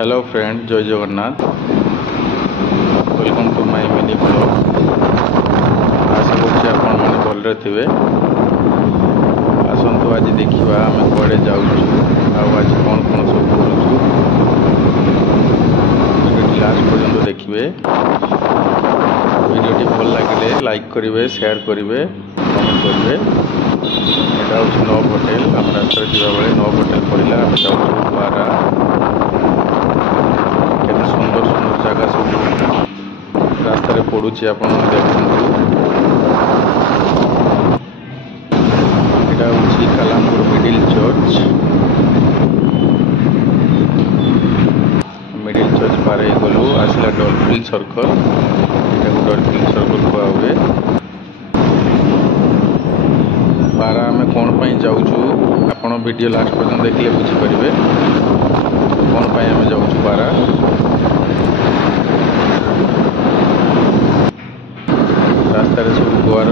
Hello friend, जय Jagannath. Welcome to my mini blog. आशा करछि आपण माने भलरे थिबे। आसंतु आज देखिबा आमे कोडे जाउछु आ आज कोन कोन सब करूछु। वीडियो लास्ट पर्यंत देखिबे। वीडियोटी भल लागिले लाइक करिवे, शेयर करिवे, कमेंट करिवे। एटा होछि नव होटल। हम रास्ता जीवा बेले नव होटल पड़िला। हम जाउछु पारा। सुंदर सुंदर जगह सब रास्ता रे पड़ुछि। आपण देखंतु एटा होछि कालामपुर मिडिल चर्च। मिडिल चर्च पारे गलु आसला डॉल्फिन सर्कल। एटा को डॉल्फिन सर्कल को आवे पारा। हमें कोन पई जाउछु आपण वीडियो लास्ट पर्यंत देखले बुझी परिबे कोन पई हमें जाउछु पारा। रास्तार सब गोर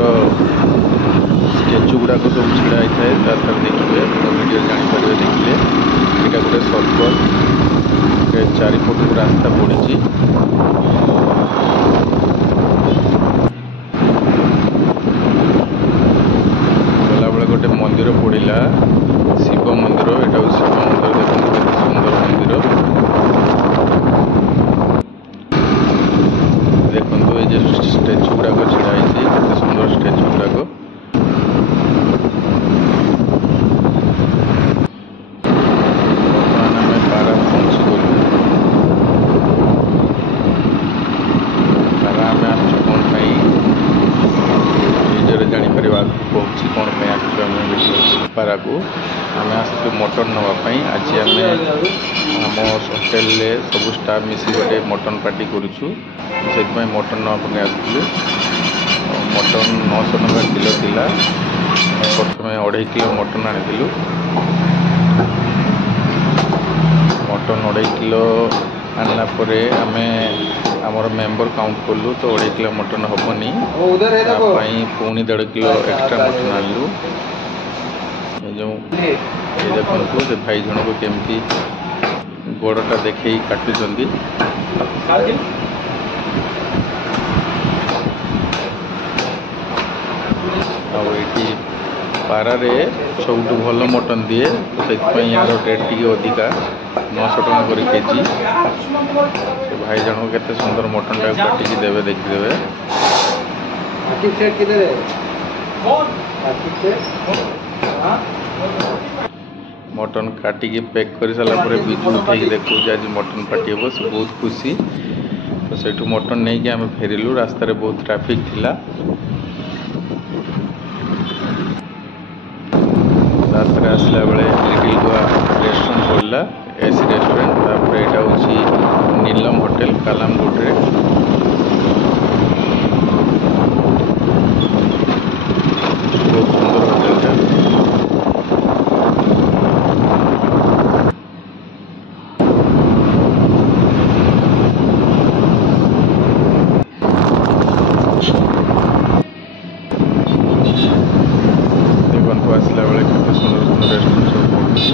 स्टेचू गुड़ाक सब छिड़ा है रास्ता देखिए वीडियो जापर देखिए यहाँ गोटे सर्कल चारिपट रास्ता पड़ी। गला बेले गोटे मंदिर पड़ा शिव मंदिर। यहाँ शिव मंदिर देखते केते सुंदर मंदिर। देखो ये स्टेचू गुड़ाक छिड़ा है सुंदर स्टेचू गुड़ाक। पारा पहुंची गलु। पारा आम आसु कौन निजे जापर पहुँची कौन आसु पारा को आम आसु मटन नापी। आज आम होटेल सब स्टाफ मिसी गोटे मटन पार्टी करुचु से मटन नापी आसलु। मटन 900 टका किलो थिला। प्रथम 2.5 किलो मटन आनिलु। मटन 2.5 किलो आनला परे आमे आमर मेंबर काउंट कलु तो 2.5 किलो मटन हबनी। पुणी 1.5 किलो एक्स्ट्रा मटन आनलु। जो देखु से भाई जन को केमती गोड़टा देखे काटुचंदी। आठी पारे सब भल मटन दिए तो से यार रेट टी अधिका 900 टका कर केजी। भाई जन को केते सुंदर मटन टाइप काटिकी देवे देखिदेवे। मटन काटिकी पैक कर सारा बिजू उठे देखो आज मटन पार्टी हम से बहुत खुशी। तो सेठू मटन नहीं कि आम फेरिलु। रास्तार बहुत ट्राफिक थिला। रास्ता आसला बेले लिटिल गोवा रेस्टोरेंट पड़ा एसी रेस्टोरेंट। तापर यहाँ हूँ नीलम होटेल कालामगुड़ रे। बहुत सुंदर होटेल। आसला बेले केते सुंदर सुंदर रेस्टोरेंट सब पड़ुछि।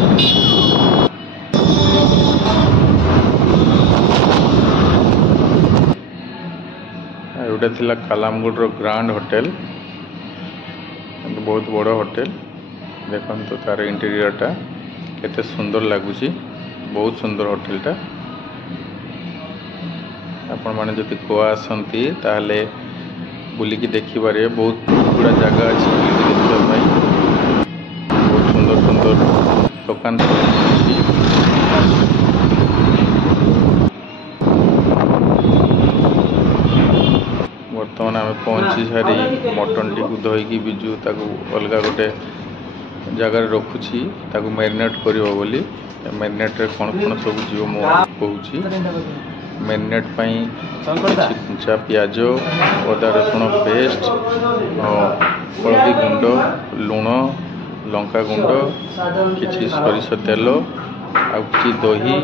एटा थिला कालामगुड़ रो ग्रांड होटेल। बहुत बड़ होटेल। देखन तो तार इंटीरियर टा केते सुंदर लगुछि। बहुत सुंदर होटेल टा। आपण माने जति गोवा आसंती ताले बुलिकी देखि बारे बहुत गुड़ा जगह अछि बुलिकी देखिबा पई। सुंदर सुंदर दुकान बर्तमान आम पहुँची सारी मटन टी को धोईकी बिजू ताकू अलग गोटे जगार रखुची ताकू मैरिनेट करिवो बोली। मैरिनेट रे कौन कौन सब जीव मु कहूची। मैरिनेट पई कंचा प्याज अदा रसुण पेस्ट हल्दी गुंड लुण लंका गुंड किछि सरिष तेल आ कि दही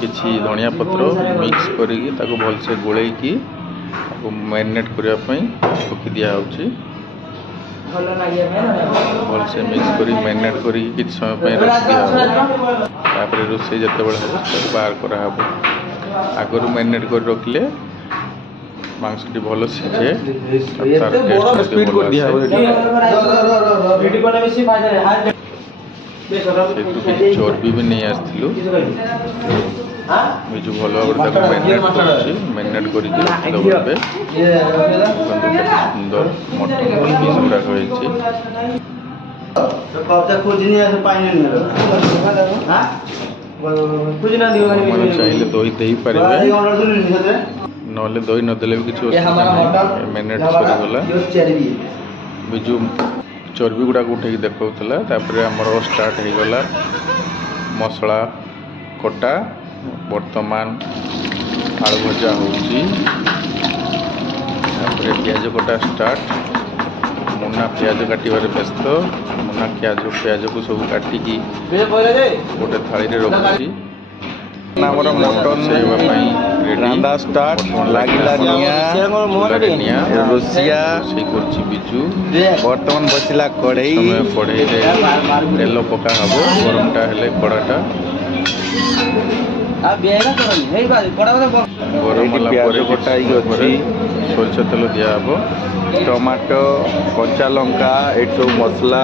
किछि धनिया पत्र मिक्स करिकी ताको भल से गोलेकी मैरिनेट करिया पई पकी दिया होची। भलसे मिक्स करी मैरिनेट करी किसी समय पे रख दिया तापर रोषे जिते बड़े हम बाहर कराब आगु मैरिनेट कर रखिले मांसटी भल सीझे तार टेस्ट चर्बी भी नहीं आसलु बिजु भल भाव मैरिनेट करके रखिदेवे सुंदर मटन पीस गुड़ाक चाहिए दही दे पारे ना दही नदेले भी किसी मैरिनेट सरीगला बिजु चर्बी गुड़ाक उठे देखा आमर स्टार्ट हो गला मसला कटा बर्तमान आलू भजा होची प्याज कटा स्टार्ट मुन्ना प्याज काटिबार व्यस्त मुन्ना प्याज को सब काटिकी गोटे थाली रखुची मटन रांदा स्टार्ट लागिला निया रोसिया बिजु बर्तमान बसिला कढ़ई कढ़ई तेल पका हम गरमटा हेले कड़ाटा गरम सोरष तेल दिहब टमाटो कच्चा लंका ये सब मसला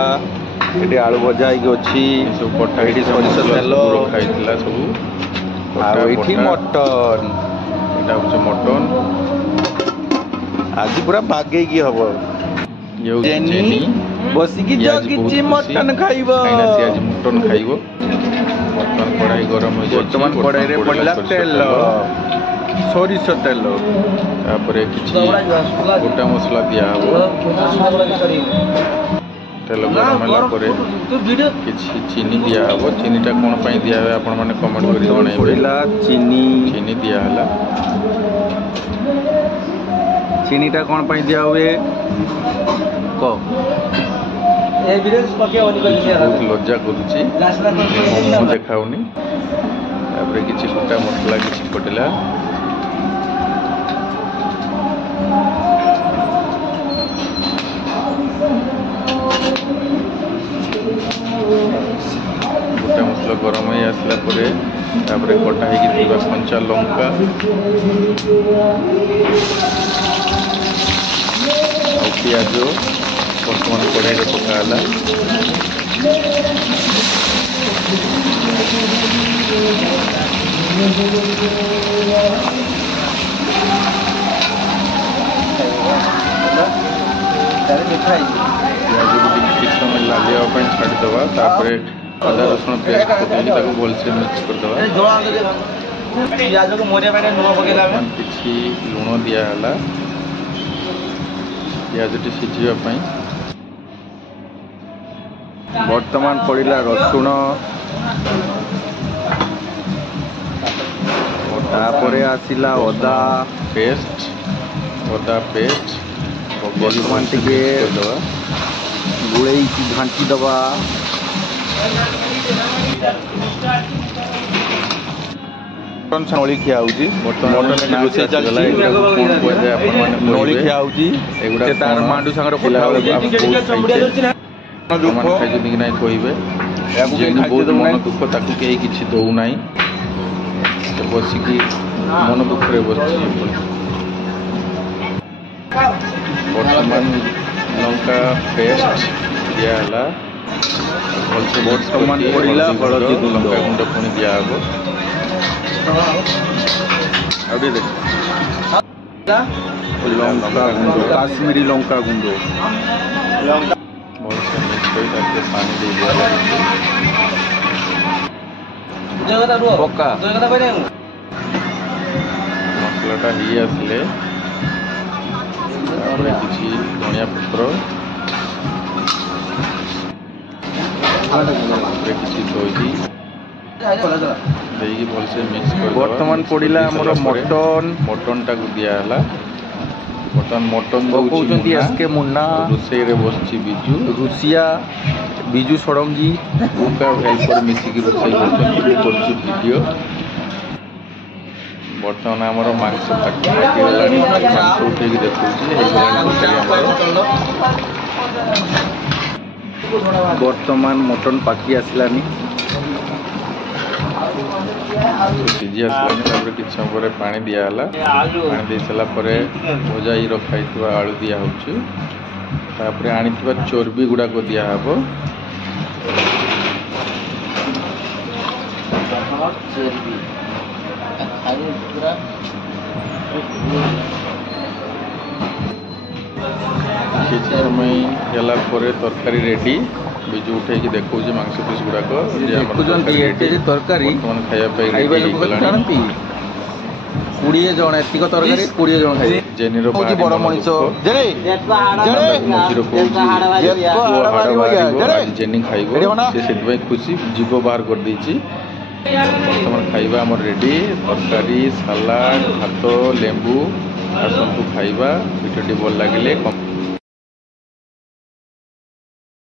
ये आलू भजा अच्छी सब कटा सोरष तेल रखाई सब मटन यहाँ हूँ मटन आज पूरा बागे हम बसिकी मटन खाइब आज मटन खाइब बर्तमान कड़ाई गरम हो बर्तमान कड़ाई पड़ा तेल सोरिष तेल गोटा मसला दिहब तेल गरम है किसी चीनी दिहब चीनीटा कौन दिया आपण मैंने कमेंट कर चीनी चीनी दिहला चीनीटा कौन दिया हुए बहुत लज्जा करुच्ची देखाऊनी किसी गोटा मसला किसी पटेला गोटा मसला गरम हो आसला कटा हो कंचा लंका पियाज बर्तमान कड़ाई पकाला किसी समय लालिया छाड़ीदवा अदा रसुण पेस्ट पकड़ी भलसे मिक्स करदे किसी लुण दिहला पियाजटी सीझापी बर्तमान पड़ा रसुण तापरे आसिला अदा पेस्ट बर्तमान टिके गुड़े घाटी दबा नली खिया नली खिया मांडू सांग खाई ना कहे बहुत मन दुख ताकू कहीं किसी दौना बसिकी मन दुख बस बर्तमान लंका पेस्ट दिहला भलसे बर्तमान पड़ा हलदी लंका गुंड पुणी दिहब लंका गुंड काश्मीरी लंका गुंड भलसे मिक्स कर पानी दे पका मसलाटा ही आसले किसी धनिया पत्र किसी दही देकी भलसे मिक्स कर बर्तमान पड़ा आमर मटन टाक दिहला बर्तमान मटन दे मुन्ना रोषे बस बिजु रुषिया बिजु षडंगी हेल्पर मिसिकी रोषे वीडियो बर्तमान आमर मांस फाटी गला मांस उठे देखा बर्तमान मटन पाखी आसलानी सीझी आसलानी किछ समय पर पानी दियाला पानी दे सारा भजाई रखाई आलू दिया होपर आनी चर्बी गुड़ाक दिहब किसी समय गला तरकारी रेडी बिजु उठे देखो मांस पीस गुड़ाक तरकारी खाइबा 20 जन एतिक तरकारी 20 जन खाइ जेनी बड़ मनीष जेनी खाइब से खुशी जीव बाहर कर देछि बर्तमान खाइबा हमर रेडी तरकारी सलाड भात लेंबू आसतु खाइबा वीडियो भल लगे